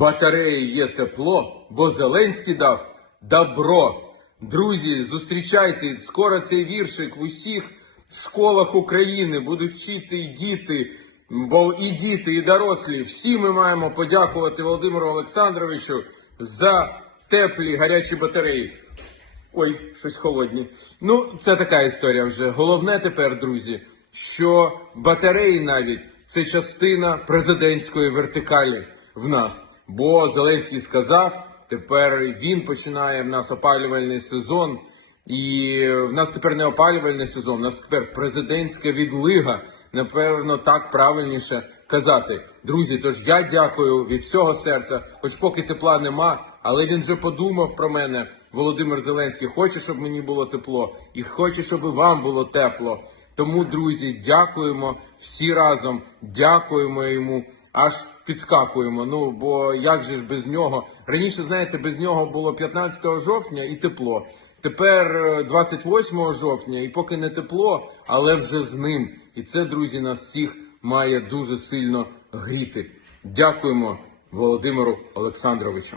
батареї є тепло, бо Зеленський дав добро. Друзі, зустрічайте скоро цей віршик в усіх школах України будуть вчити і діти, бо і діти, і дорослі. Всі ми маємо подякувати Володимиру Олександровичу за теплі гарячі батареї. Ой, щось холодні. Ну, це така історія вже. Головне тепер, друзі, що батареї навіть це частина президентської вертикалі в нас. Бо Зеленський сказав, тепер він починає в нас опалювальний сезон. І в нас тепер не опалювальний сезон, в нас тепер президентська відлига. Напевно, так правильніше казати. Друзі, тож я дякую від всього серця, хоч поки тепла нема, але він вже подумав про мене. Володимир Зеленський хоче, щоб мені було тепло, і хоче, щоб вам було тепло. Тому, друзі, дякуємо всі разом, дякуємо йому, аж підскакуємо. Ну бо як же ж без нього? Раніше, знаєте, без нього було 15 жовтня і тепло. Тепер е, 28 жовтня, і поки не тепло, але вже з ним. І це, друзі, нас всіх має дуже сильно гріти. Дякуємо Володимиру Олександровичу.